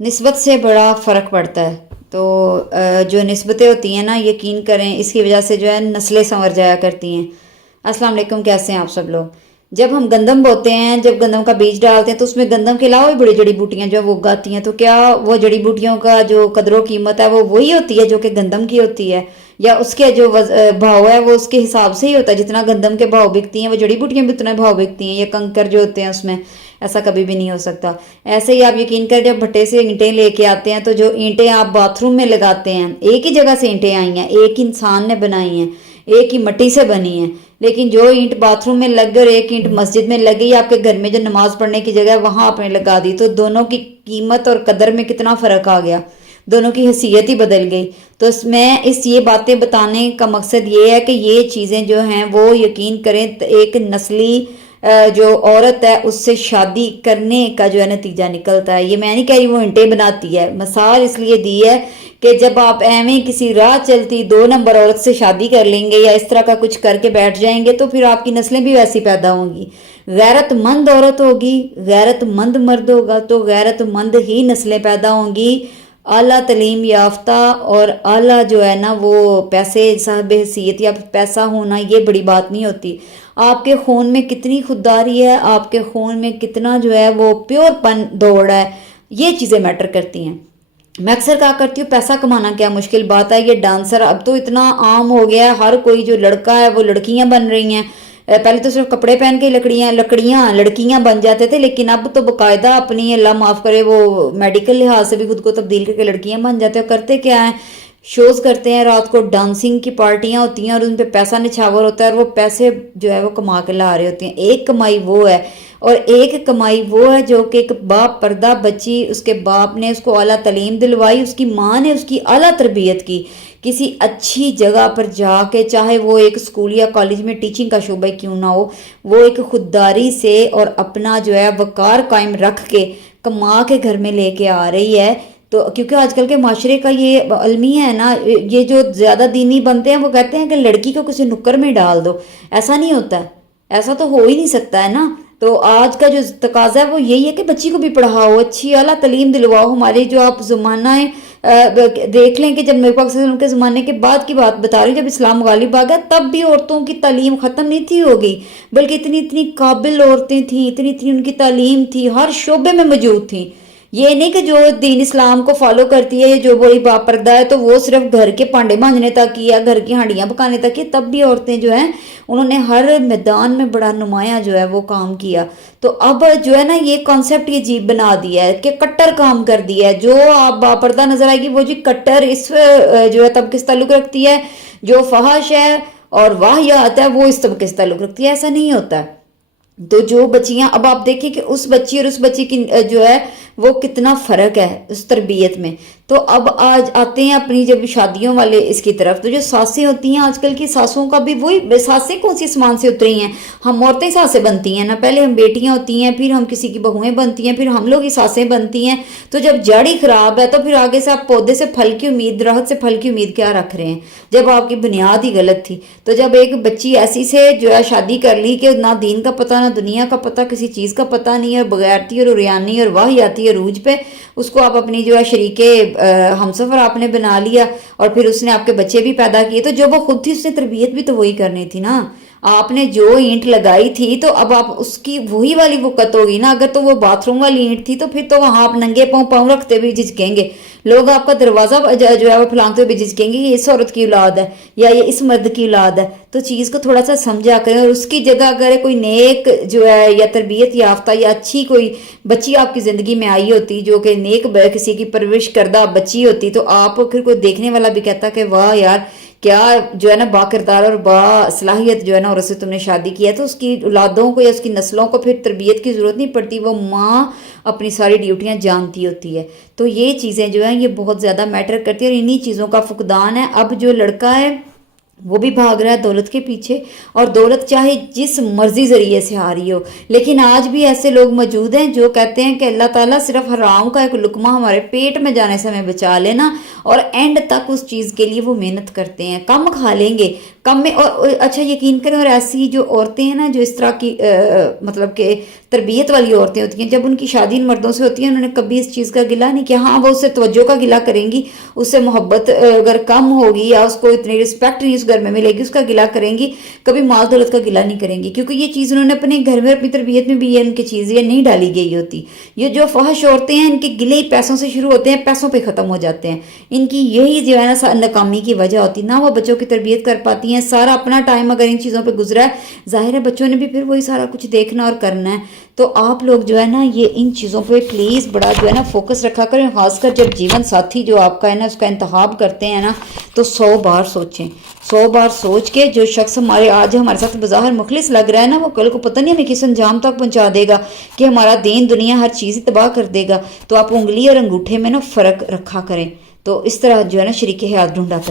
نسبت سے بڑا فرق پڑتا ہے. تو جو نسبتیں ہوتی ہیں نا، یقین کریں اس کی وجہ سے جو ہے نسلیں سنور جایا کرتی ہیں. السلام علیکم، کیسے ہیں آپ سب لوگ؟ جب ہم گندم بوتے ہیں، جب گندم کا بیج ڈالتے ہیں، تو اس میں گندم کے علاوہ بھی بڑی جڑی بوٹیاں جو ہے وہ اگاتی ہیں. تو کیا وہ جڑی بوٹیوں کا جو قدر و قیمت ہے وہ وہی ہوتی ہے جو کہ گندم کی ہوتی ہے؟ یا اس کے جو بھاؤ ہے وہ اس کے حساب سے ہی ہوتا ہے؟ جتنا گندم کے بھاؤ بکتی ہیں وہ جڑی بوٹیاں بھی اتنا بھاؤ بکتی ہیں، یا کنکر جو ہوتے ہیں اس میں؟ ایسا کبھی بھی نہیں ہو سکتا. ایسے ہی آپ یقین کریں، جب بھٹے سے اینٹیں لے کے آتے ہیں تو جو اینٹیں آپ باتھ روم میں لگاتے ہیں، ایک ہی جگہ سے اینٹیں آئی ہیں، ایک انسان نے بنائی ہیں، ایک ہی مٹی سے بنی ہیں. لیکن جو اینٹ باتھ روم میں لگ گئی اور ایک اینٹ مسجد میں لگ گئی، آپ کے گھر میں جو نماز پڑھنے کی جگہ ہے وہاں آپ نے لگا دی، تو دونوں کی قیمت اور قدر میں کتنا فرق آ گیا، دونوں کی حیثیت ہی بدل گئی. تو یہ باتیں بتانے کا مقصد یہ ہے کہ یہ چیزیں جو ہیں وہ یقین کریں ایک نسلی جو عورت ہے اس سے شادی کرنے کا جو ہے نتیجہ نکلتا ہے. یہ میں نہیں کہہ رہی وہ انٹیں بناتی ہے، مثال اس لیے دی ہے کہ جب آپ ایویں کسی راہ چلتی 2 نمبر عورت سے شادی کر لیں گے یا اس طرح کا کچھ کر کے بیٹھ جائیں گے تو پھر آپ کی نسلیں بھی ویسی پیدا ہوں گی. غیرت مند عورت ہوگی، غیرت مند مرد ہوگا تو غیرت مند ہی نسلیں پیدا ہوں گی. اعلیٰ تعلیم یافتہ اور اعلیٰ جو ہے نا وہ پیسے صاحب حیثیت یا پیسہ ہونا یہ بڑی بات نہیں ہوتی. آپ کے خون میں کتنی خودداری ہے، آپ کے خون میں کتنا جو ہے وہ پیور پن دوڑ ہے، یہ چیزیں میٹر کرتی ہیں. میں اکثر کہا کرتی ہوں پیسہ کمانا کیا مشکل بات ہے. یہ ڈانسر اب تو اتنا عام ہو گیا ہے، ہر کوئی جو لڑکا ہے وہ لڑکیاں بن رہی ہیں. پہلے تو صرف کپڑے پہن کے لڑکیاں بن جاتے تھے، لیکن اب تو باقاعدہ اپنی اللہ معاف کرے وہ میڈیکل لحاظ سے بھی خود کو تبدیل کر کے لڑکیاں بن جاتے ہیں. کرتے کیا ہیں، شوز کرتے ہیں، رات کو ڈانسنگ کی پارٹیاں ہوتی ہیں اور ان پہ پیسہ نچھاور ہوتا ہے اور وہ پیسے جو ہے وہ کما کے لا رہے ہوتے ہیں. ایک کمائی وہ ہے اور ایک کمائی وہ ہے جو کہ ایک باپ پردہ بچی، اس کے باپ نے اس کو اعلیٰ تعلیم دلوائی، اس کی ماں نے اس کی اعلیٰ تربیت کی کسی اچھی جگہ پر جا کے، چاہے وہ ایک اسکول یا کالج میں ٹیچنگ کا شعبہ کیوں نہ ہو، وہ ایک خودداری سے اور اپنا جو ہے وقار قائم رکھ کے کما کے گھر میں لے کے آ رہی ہے. تو کیونکہ آج کل کے معاشرے کا یہ المیہ ہے نا، یہ جو زیادہ دینی بنتے ہیں وہ کہتے ہیں کہ لڑکی کو کسی نکر میں ڈال دو. ایسا نہیں ہوتا ہے، ایسا تو ہو ہی نہیں سکتا ہے نا. تو آج کا جو تقاضا ہے وہ یہی ہے کہ بچی کو بھی پڑھاؤ، اچھی اعلیٰ تعلیم دلواؤ. ہمارے جو آپ زمانہ ہے دیکھ لیں کہ جب میرے پاک وسلم کے زمانے کے بعد کی بات بتا رہی ہوں، جب اسلام غالب آ گیا تب بھی عورتوں کی تعلیم ختم نہیں تھی ہوگی، بلکہ اتنی اتنی قابل عورتیں تھیں، اتنی اتنی ان کی تعلیم تھی، ہر شعبے میں موجود تھیں. یہ نہیں کہ جو دین اسلام کو فالو کرتی ہے جو بڑی باپردہ ہے تو وہ صرف گھر کے پانڈے مانجنے تک کی یا گھر کی ہانڈیاں پکانے تک کی، تب بھی عورتیں جو ہیں انہوں نے ہر میدان میں بڑا نمایاں جو ہے وہ کام کیا. تو اب جو ہے نا یہ کانسیپٹ یہ عجیب بنا دیا ہے کہ کٹر کام کر دیا ہے. جو آپ باپردہ نظر آئے گی وہ جی کٹر اس جو ہے طبقے سے تعلق رکھتی ہے، جو فحش ہے اور واہیات ہے وہ اس طبقے سے تعلق رکھتی ہے. ایسا نہیں ہوتا ہے. تو جو بچیاں اب آپ دیکھیں کہ اس بچی اور اس بچی کی جو ہے وہ کتنا فرق ہے اس تربیت میں. تو اب آج آتے ہیں اپنی جب شادیوں والے اس کی طرف، تو جو ساسیں ہوتی ہیں آج کل کی ساسوں کا بھی وہی، ساسیں کون سی آسمان سے اتری ہیں؟ ہم عورتیں ساسیں بنتی ہیں نا، پہلے ہم بیٹیاں ہوتی ہیں، پھر ہم کسی کی بہویں بنتی ہیں، پھر ہم لوگ ہی ساسیں بنتی ہیں. تو جب جڑ ہی خراب ہے تو پھر آگے سے آپ پودے سے پھل کی امید، درخت سے پھل کی امید کیا رکھ رہے ہیں جب آپ کی بنیاد ہی غلط تھی؟ تو جب ایک بچی ایسی سے جو ہے شادی کر لی کہ نہ دین کا پتہ نہ دنیا کا پتہ، کسی چیز کا پتہ نہیں ہے، بغیرتی اور اریانی اور واہیاتی عروج پہ اس کو آپ اپنی جو ہے شریک ہمسفر آپ نے بنا لیا اور پھر اس نے آپ کے بچے بھی پیدا کیے. تو جو وہ خود تھی اس نے تربیت بھی تو وہی کرنی تھی نا. آپ نے جو اینٹ لگائی تھی تو اب آپ اس کی وہی والی وقت ہوگی نا. اگر تو وہ باتھ روم والی اینٹ تھی تو پھر تو وہاں آپ ننگے پاؤں رکھتے بھی جھجکیں گے لوگ، آپ کا دروازہ جو ہے وہ پھلانگتے ہوئے بھی جھجکیں گے یہ اس عورت کی اولاد ہے یا یہ اس مرد کی اولاد ہے. تو چیز کو تھوڑا سا سمجھا کریں، اور اس کی جگہ اگر کوئی نیک جو ہے یا تربیت یافتہ یا اچھی کوئی بچی آپ کی زندگی میں آئی ہوتی جو کہ نیک کسی کی پرورش کردہ بچی ہوتی، تو آپ پھر کوئی دیکھنے والا بھی کہتا کہ واہ یار کیا جو ہے نا با کردار اور با صلاحیت جو ہے نا عورت سے تم نے شادی کی ہے. تو اس کی اولادوں کو یا اس کی نسلوں کو پھر تربیت کی ضرورت نہیں پڑتی، وہ ماں اپنی ساری ڈیوٹیاں جانتی ہوتی ہے. تو یہ چیزیں جو ہیں یہ بہت زیادہ میٹر کرتی ہیں اور انہی چیزوں کا فقدان ہے. اب جو لڑکا ہے وہ بھی بھاگ رہا ہے دولت کے پیچھے، اور دولت چاہے جس مرضی ذریعے سے آ رہی ہو۔ لیکن آج بھی ایسے لوگ موجود ہیں جو کہتے ہیں کہ اللہ تعالیٰ صرف حرام کا ایک لقمہ ہمارے پیٹ میں جانے سے ہمیں بچا لینا، اور اینڈ تک اس چیز کے لیے وہ محنت کرتے ہیں، کم کھا لیں گے، کم میں۔ اور اچھا یقین کریں، اور ایسی جو عورتیں ہیں نا جو اس طرح کی مطلب کہ تربیت والی عورتیں ہوتی ہیں، جب ان کی شادی ان مردوں سے ہوتی ہے، انہوں نے کبھی اس چیز کا گلہ نہیں کیا۔ ہاں وہ اس سے توجہ کا گلہ کریں گی، اس سے محبت اگر کم ہوگی یا اس کو اتنی رسپیکٹ نہیں اس گھر میں ملے گی، اس کا گلہ کریں گی، کبھی مال دولت کا گلہ نہیں کریں گی، کیونکہ یہ چیز انہوں نے اپنے گھر میں اپنی تربیت میں بھی یہ ان کی چیز یہ نہیں ڈالی گئی ہوتی۔ یہ جو فحش عورتیں ہیں ان کے گلے ہی پیسوں سے شروع ہوتے ہیں، پیسوں پہ ختم ہو جاتے ہیں۔ ان کی یہی جو ہے نا ناکامی کی وجہ ہوتی، نہ وہ بچوں کی تربیت کر پاتی ہیں، سارا اپنا ٹائم اگر ان چیزوں پہ گزرا ہے، ظاہر ہے بچوں نے بھی پھر وہی سارا کچھ دیکھنا اور کرنا ہے۔ تو آپ لوگ جو ہے نا یہ ان چیزوں پہ پلیز بڑا جو ہے نا فوکس رکھا کریں، خاص کر جب جیون ساتھی جو آپ کا ہے نا اس کا انتخاب کرتے ہیں نا، تو 100 بار سوچیں، 100 بار سوچ کے جو شخص ہمارے آج ہمارے ساتھ بظاہر مخلص لگ رہا ہے نا، وہ کل کو پتہ نہیں ہمیں کس انجام تک پہنچا دے گا کہ ہمارا دین دنیا ہر چیز ہی تباہ کر دے گا۔ تو آپ انگلی اور انگوٹھے میں نا فرق رکھا کریں، تو اس طرح جو ہے نا شریک حیات ڈھونڈا کریں۔